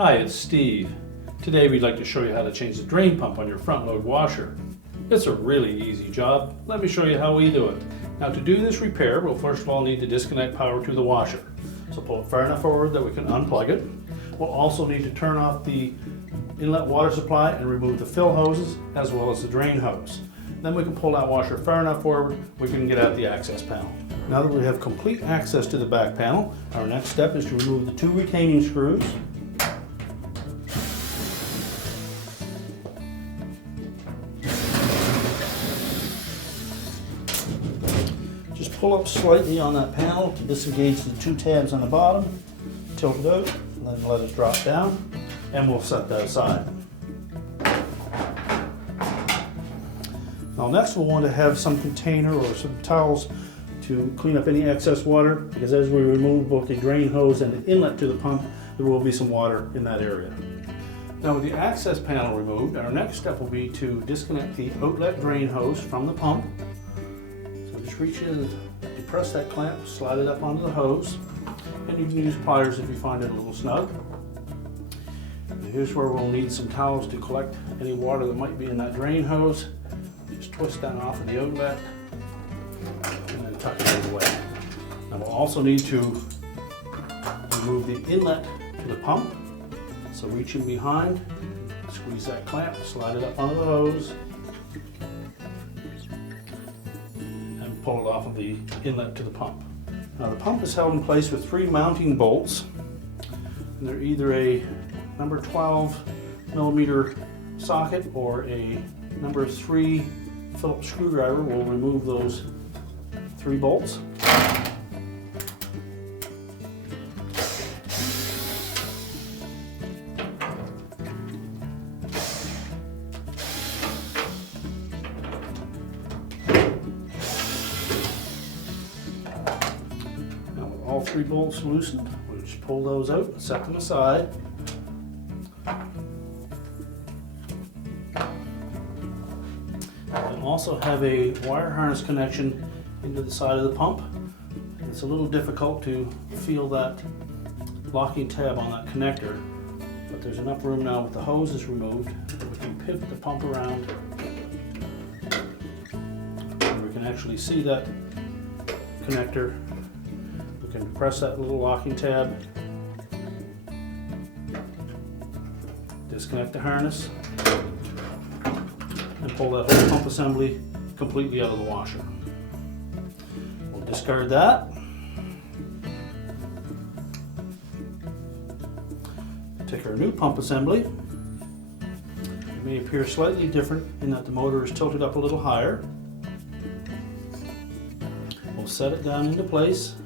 Hi, it's Steve. Today we'd like to show you how to change the drain pump on your front load washer. It's a really easy job. Let me show you how we do it. Now to do this repair, we'll first of all need to disconnect power to the washer. So pull it far enough forward that we can unplug it. We'll also need to turn off the inlet water supply and remove the fill hoses as well as the drain hose. Then we can pull that washer far enough forward, we can get out the access panel. Now that we have complete access to the back panel, our next step is to remove the 2 retaining screws. Just pull up slightly on that panel to disengage the 2 tabs on the bottom, tilt it out, and then let it drop down, and we'll set that aside. Now next we'll want to have some container or some towels to clean up any excess water, because as we remove both the drain hose and the inlet to the pump, there will be some water in that area. Now with the access panel removed, our next step will be to disconnect the outlet drain hose from the pump. So just reach in and depress that clamp, slide it up onto the hose, and you can use pliers if you find it a little snug. And here's where we'll need some towels to collect any water that might be in that drain hose. Just twist that off of the outlet and then tuck it out of the way. Now we'll also need to remove the inlet to the pump. So reach in behind, squeeze that clamp, slide it up onto the hose, and pull it off of the inlet to the pump. Now the pump is held in place with 3 mounting bolts. And they're either a number 12 millimeter socket or a number 3 Phillips screwdriver. Will remove those 3 bolts. Now with all 3 bolts loosened, we'll just pull those out and set them aside. Also have a wire harness connection into the side of the pump. It's a little difficult to feel that locking tab on that connector, but there's enough room now with the hoses removed that we can pivot the pump around and we can actually see that connector. We can press that little locking tab, disconnect the harness, and pull that whole pump assembly completely out of the washer. We'll discard that. Take our new pump assembly. It may appear slightly different in that the motor is tilted up a little higher. We'll set it down into place.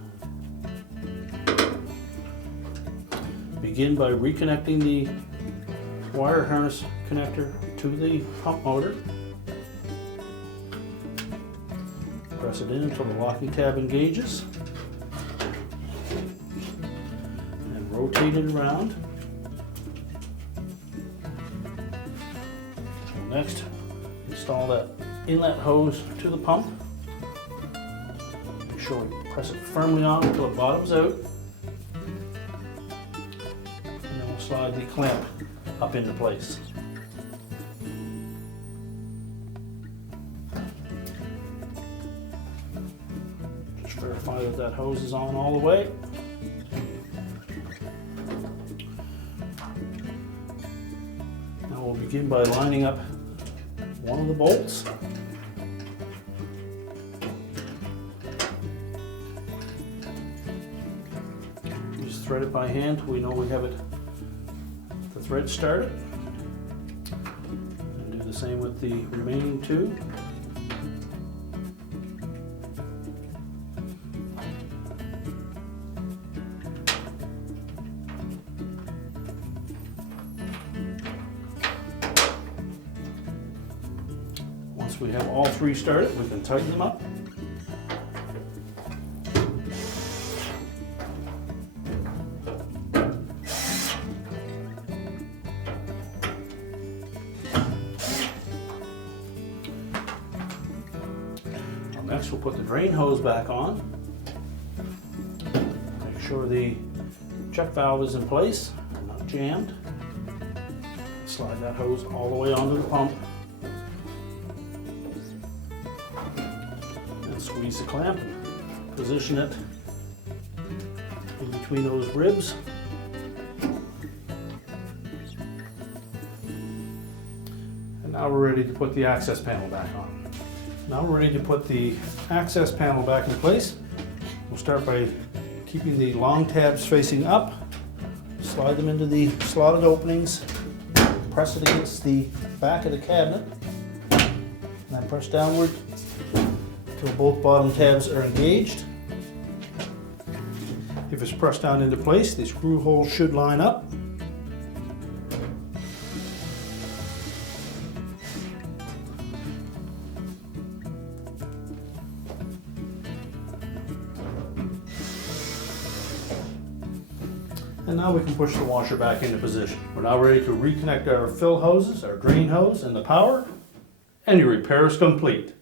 Begin by reconnecting the wire harness connector to the pump motor. Press it in until the locking tab engages and rotate it around. Next, install that inlet hose to the pump. Make sure we press it firmly on until it bottoms out. And then we'll slide the clamp up into place. Just verify that that hose is on all the way. Now we'll begin by lining up one of the bolts. Just thread it by hand till we know we have it, the thread started. And do the same with the remaining 2. Once we have all 3 started, we can tighten them up. Next we'll put the drain hose back on. Make sure the check valve is in place and not jammed. Slide that hose all the way onto the pump. And squeeze the clamp and position it in between those ribs. And now we're ready to put the access panel back on. Now we're ready to put the access panel back in place. We'll start by keeping the long tabs facing up. Slide them into the slotted openings. Press it against the back of the cabinet. And then press downward until both bottom tabs are engaged. If it's pressed down into place, the screw holes should line up. And now we can push the washer back into position. We're now ready to reconnect our fill hoses, our drain hose, and the power, and your repair is complete.